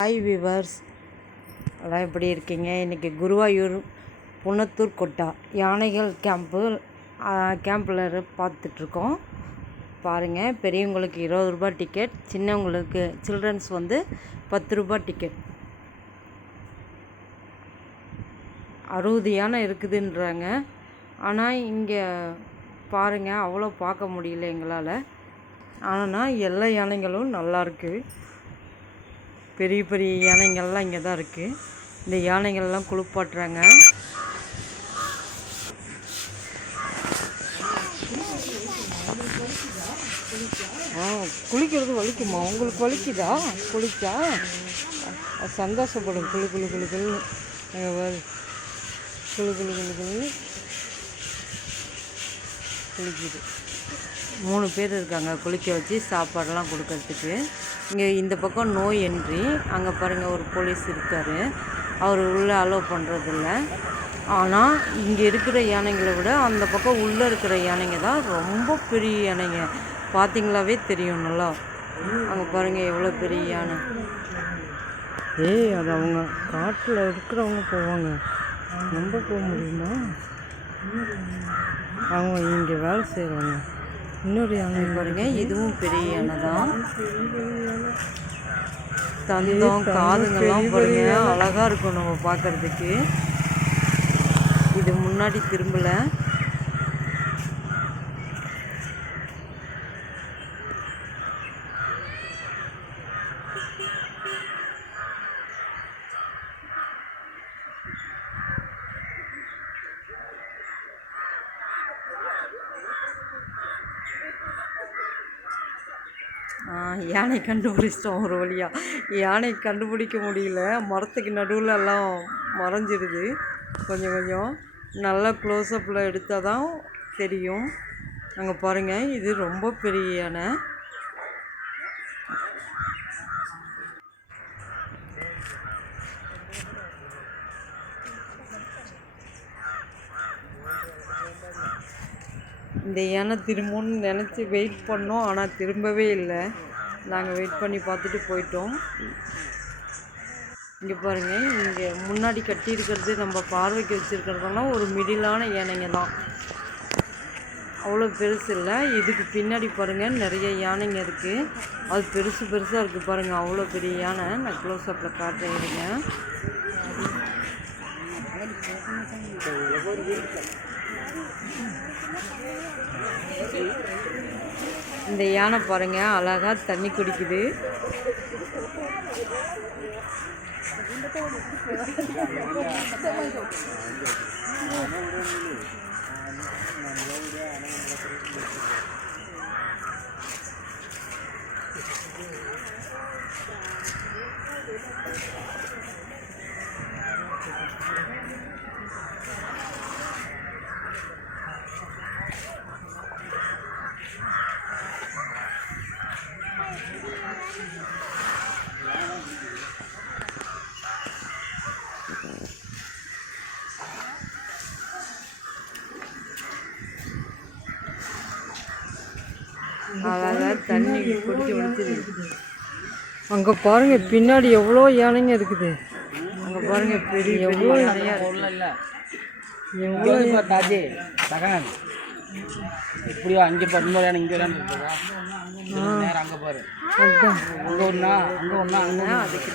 Hi viewers, எல்லாம் எப்படி இருக்கீங்க? இன்றைக்கி குருவாயூர் புன்னத்தூர் கொட்டா யானைகள் கேம்பில் பார்த்துட்ருக்கோம். பாருங்கள், பெரியவங்களுக்கு 20 ரூபா டிக்கெட், சின்னவங்களுக்கு சில்ட்ரன்ஸ் 10 ரூபா டிக்கெட். 60 யானை இருக்குதுன்றாங்க. ஆனால் இங்கே பாருங்கள், அவ்வளோ பார்க்க முடியல எங்களால். ஆனால் எல்லா யானைகளும் நல்லாயிருக்கு. பெரிய பெரிய யானைகள்லாம் இங்கே தான் இருக்குது. இந்த யானைகள்லாம் குளிப்பாட்டுறாங்க. குளிக்கிறது வலிக்குமா? உங்களுக்கு வலிக்குதா குளிச்சா? சந்தோஷப்படும். குளு குளு குளு குளு குளு குளு குளு குளு குளிக்குது. 3 பேர் இருக்காங்க குளிக்க வச்சு சாப்பாடெல்லாம் கொடுக்கறதுக்கு. இங்கே இந்த பக்கம் நோ என்ட்ரி. அங்கே பாருங்கள், ஒரு போலீஸ் இருக்கார். அவர் உள்ளே அலோவ் பண்ணுறதில்ல. ஆனால் இங்கே இருக்கிற யானைங்களை விட அந்த பக்கம் உள்ளே இருக்கிற யானைங்க தான் ரொம்ப பெரிய யானைங்க. பார்த்திங்களாவே தெரியும் நல்லா. அங்கே பாருங்கள் எவ்வளோ பெரிய யானை. அது அவங்க காட்டில் இருக்கிறவங்க போவாங்க, நம்ம போக முடியுமா? அவங்க இங்கே வேலை செய்கிறவங்க. இன்னொரு யானை பாருங்கள், இதுவும் பெரிய யானை தான். தந்தம் காதுங்கெல்லாம் பாருங்கள், அழகாக இருக்கும் நம்ம பார்க்குறதுக்கு. இது முன்னாடி திரும்பலை. யானை கண்டுபிடிச்சிட்டோம் ஒரு வழியாக. யானை கண்டுபிடிக்க முடியல, மரத்துக்கு நடுவில் எல்லாம் மறைஞ்சிடுது. கொஞ்சம் கொஞ்சம் நல்லா க்ளோஸ்அப்பில் எடுத்தால் தான் தெரியும். அங்கே பாருங்கள், இது ரொம்ப பெரிய யானை. இந்த யானை திரும்பணும்னு நினச்சி வெயிட் பண்ணோம், ஆனால் திரும்பவே இல்லை. நாங்கள் வெயிட் பண்ணி பார்த்துட்டு போயிட்டோம். இங்கே பாருங்கள், இங்கே முன்னாடி கட்டியிருக்கிறது நம்ம பார்வைக்கு வச்சுருக்கிறதெல்லாம் ஒரு மிடிலான யானைங்க தான், அவ்வளோ பெருசு இல்லை. இதுக்கு பின்னாடி பாருங்கள் நிறைய யானைங்க இருக்குது. அது பெருசு பெருசாக இருக்குது பாருங்கள், அவ்வளோ பெரிய யானை. நான் க்ளோஸ்அப்பில் காட்டுறேன் இருங்க. இந்த யானை பாருங்க, அழகா தண்ணி குடிக்குது. அழகாக தண்ணி குடிச்சு முடிச்சிருக்கு. அங்கே பாருங்கள், பின்னாடி எவ்வளோ யானைங்க இருக்குது. அங்கே பாருங்கள், பெரிய எவ்வளோ யானையா இல்லை. எவ்வளோ தாஜி சகன் இப்படியோ அங்கே பாரு, இன்னொரு யானை இங்கே இருக்குதா? நேரம் அங்கே பாரு, அங்கே ஒன்றா அங்கே ஒன்றா அங்கே. அதுக்கு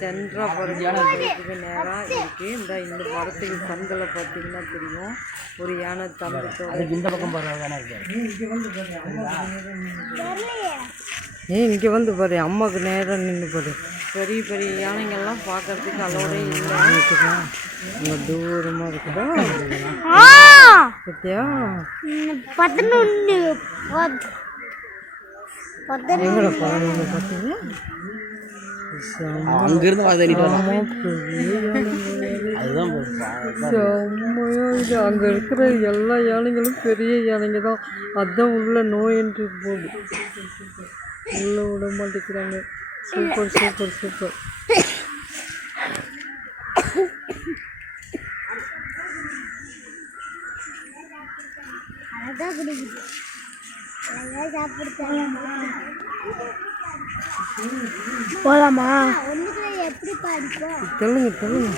சென்ட்ரா பாருங்க யானை இருக்குது, நேராக இருக்குது. இந்த மரத்துக்கு சந்தில் பார்த்தீங்கன்னா தெரியும் ஒரு யானை தம்பத்தோட. அதுக்கு இந்த பக்கம் பாரு யானை இருக்கு. இங்கே வந்து பாரு, அம்மாவுக்கு நேராக நின்று பாரு. பெரிய பெரிய யானைங்கள்லாம் பார்க்கறதுக்கு அளவோடே இல்லை. இங்கே தூரமாக இருக்குதா பத்தியா? 11 எங்கட பாருங்க, பார்த்தீங்க அங்கிருந்து இது. அங்கே இருக்கிற எல்லா யானைகளும் பெரிய யானைங்க தான். அதுதான் உள்ள நோய் என்று போகுது, உள்ள விட மாட்டேங்கிறாங்க. Super super super. போலாமா? சொல்லுங்க சொல்லுங்க.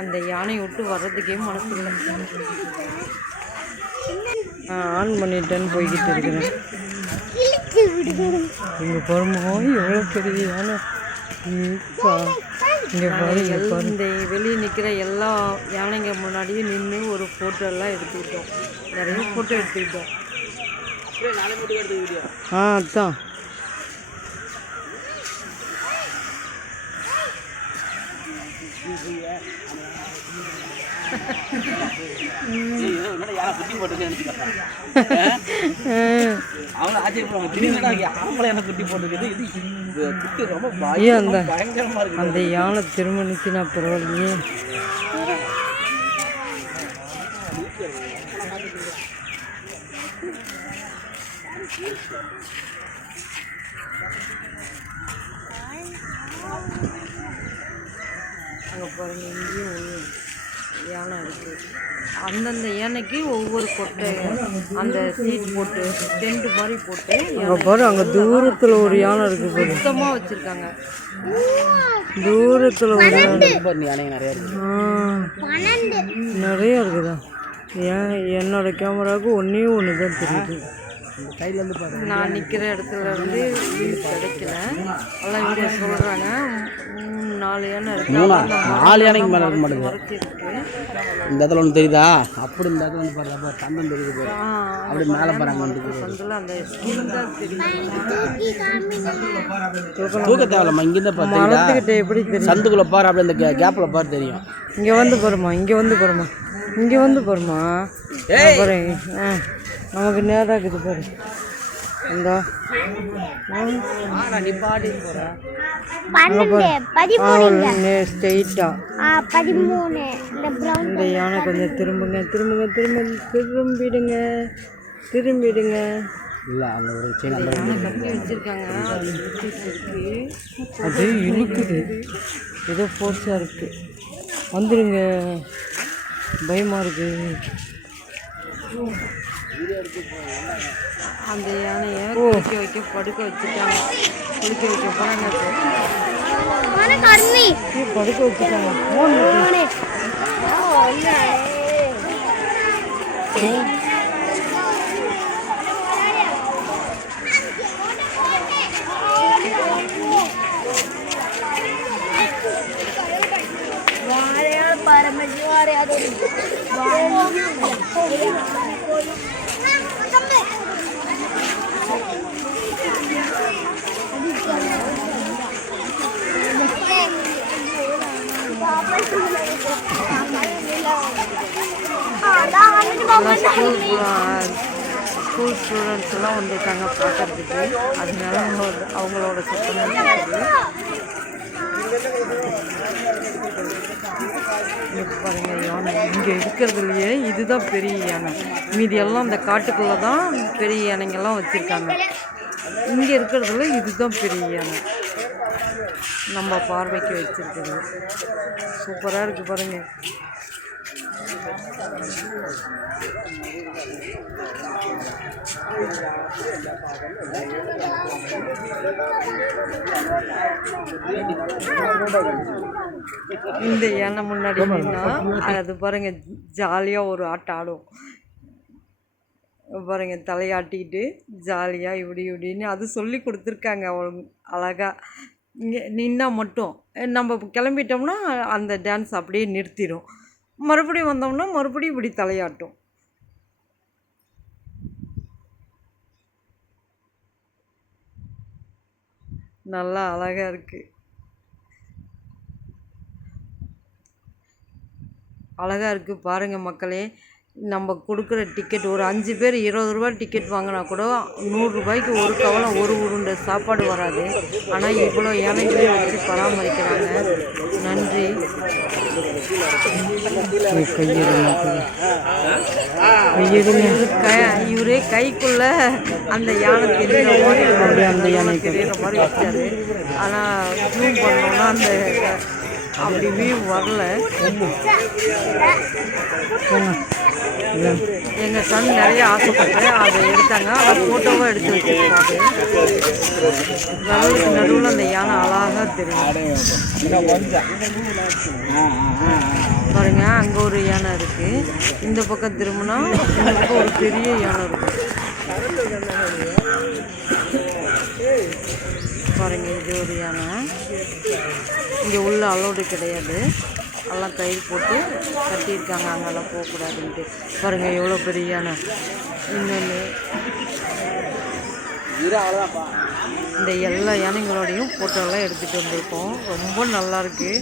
அந்த யானையை விட்டு வர்றதுக்கே மனசு இல்லை. ஆன் பண்ணிட்டேன்னு போய்கிட்டு இருக்கிறேன். இங்கே பாருமா எவ்வளோ பெரிய யானை. இங்கே பாருங்க, இந்த வெளியே நிற்கிற எல்லா யானைங்க முன்னாடியும் நின்று ஒரு ஃபோட்டோலாம் எடுத்துக்கிட்டோம். நிறைய ஃபோட்டோ எடுத்துக்கிட்டோம். அதான் அந்த யானை திருமணிச்சுன்னா பரவாயில்லையே. அங்கே பாருங்க, இங்கேயும் யானை இருக்குது. அந்தந்த யானைக்கு ஒவ்வொரு கொட்டை அந்த சீட் போட்டு டென்ட் மாதிரி போட்டு அங்கே பாரு, அங்கே தூரத்தில் ஒரு யானை இருக்குது. சுத்தமாக வச்சுருக்காங்க. தூரத்தில் ஒரு யானை நிறையா இருக்குதா? ஏன் என்னோட கேமராவுக்கு ஒன்றே ஒன்று தான் தெரியுது. நான் நிற்கிற இடத்துல இருந்து வியூ கிடைக்கல. எல்லாம் வீடியோ சொல்கிறாங்க 4 யானை இருக்கு. 4 யானைக்கு மேலே இருக்க மாட்டேங்குது. இந்த இடத்துல ஒன்று தெரியுதா? அப்படி இந்த இடத்துல வந்து பாருங்க, தந்தம் தெரியுது பாரு. அப்படி மேலே பாருங்க, அந்த ஸ்கின் தான் தெரியுது. தூக்க தேவையில்லம்மா, இங்கேருந்து பார்த்துக்கிட்ட எப்படி தெரியும்? சந்துக்குள்ளே பாரு, அப்படி இந்த கேப்பில் பாரு தெரியும். இங்கே வந்து பாருமா, இங்கே வந்து பாருமா, இங்கே வந்து பாருமா பாருங்க. நமக்கு நேராக இருக்குது பாரு. இந்த இந்த யானை கொஞ்சம் திரும்புங்க திரும்புங்க திரும்பிடுங்க திரும்பிடுங்க. வச்சிருக்காங்க, அது இழுக்குது, ஏதோ ஃபோர்ஸாக இருக்கு. வந்துடுங்க, பயமாக இருக்கு. அந்த யானையை குளிக்க வைக்க படுக்க வச்சுட்டாங்க. குளிக்க வைக்க போனாங்க, படுக்க வச்சுட்டாங்க. ஸ்கூல் ஸ்டூடெண்ட்ஸ் எல்லாம் வந்திருக்காங்க பார்க்கறதுக்கு. அதனால அவங்களோட சத்தம் பாருங்க. யானை இங்கே இருக்கிறதுலையே இதுதான் பெரிய யானை. மீதி எல்லாம் இந்த காட்டுக்குள்ளே தான் பெரிய யானைங்கெல்லாம் வச்சுருக்காங்க. இங்கே இருக்கிறதுல இதுதான் பெரிய யானை நம்ம பார்வைக்கு வச்சுருக்குது. சூப்பராக இருக்குது பாருங்கள். இந்த யானை முன்னாடி அது பாருங்க, ஜாலியாக ஒரு ஆட்டம் ஆடும் பாருங்க. தலையாட்டிக்கிட்டு ஜாலியாக இப்படி இப்படின்னு அது சொல்லி கொடுத்துருக்காங்க அழகாக. இங்கே நின்னா மட்டும் நம்ம கிளம்பிட்டோம்னா அந்த டான்ஸ் அப்படியே நிறுத்திடும். மறுபடியும் வந்தோம்னா மறுபடியும் இப்படி தலையாட்டும். நல்லா அழகாக இருக்குது. அழகாக இருக்குது பாருங்கள் மக்களே. நம்ம கொடுக்குற டிக்கெட் ஒரு 5 பேர் 20 ரூபா டிக்கெட் வாங்கினா கூட 100 ரூபாய்க்கு ஒரு கவலம் ஒரு உருண்டை சாப்பாடு வராது. ஆனால் இவ்வளோ யானைகளையும் வச்சு பராமரிக்கிறாங்க. நன்றி. இவரே கைக்குள்ள அந்த யானை தெரியுற மாதிரி அந்த யானை தெரியுற மாதிரி வச்சாரு. ஆனால் ஜூம் பண்ணோன்னா அந்த அப்படி வியூ வரல. எங்கள் சன் நிறைய ஆசைப்பட்டு அதை எடுத்தாங்க. அதை ஃபோட்டோவாக எடுத்து வச்சுருக்காங்க. கடலுக்கு நடுவில் அந்த யானை அழகாக தெரியும் பாருங்க. அங்கே ஒரு யானை இருக்குது. இந்த பக்கம் திரும்பினா இந்த பக்கம் ஒரு பெரிய யானை இருக்கும் பாருங்க. இது ஒரு யானை. இங்கே உள்ள அலோடு கிடையாது. எல்லாம் கயிறு போட்டு கட்டியிருக்காங்க, அங்கெல்லாம் போகக்கூடாதுன்ட்டு. பாருங்கள் எவ்வளோ பெரிய யானை. இன்னொன்று இந்த எல்லா யானைங்களோடையும் ஃபோட்டோலாம் எடுத்துகிட்டு வந்திருக்கோம். ரொம்ப நல்லாயிருக்கு.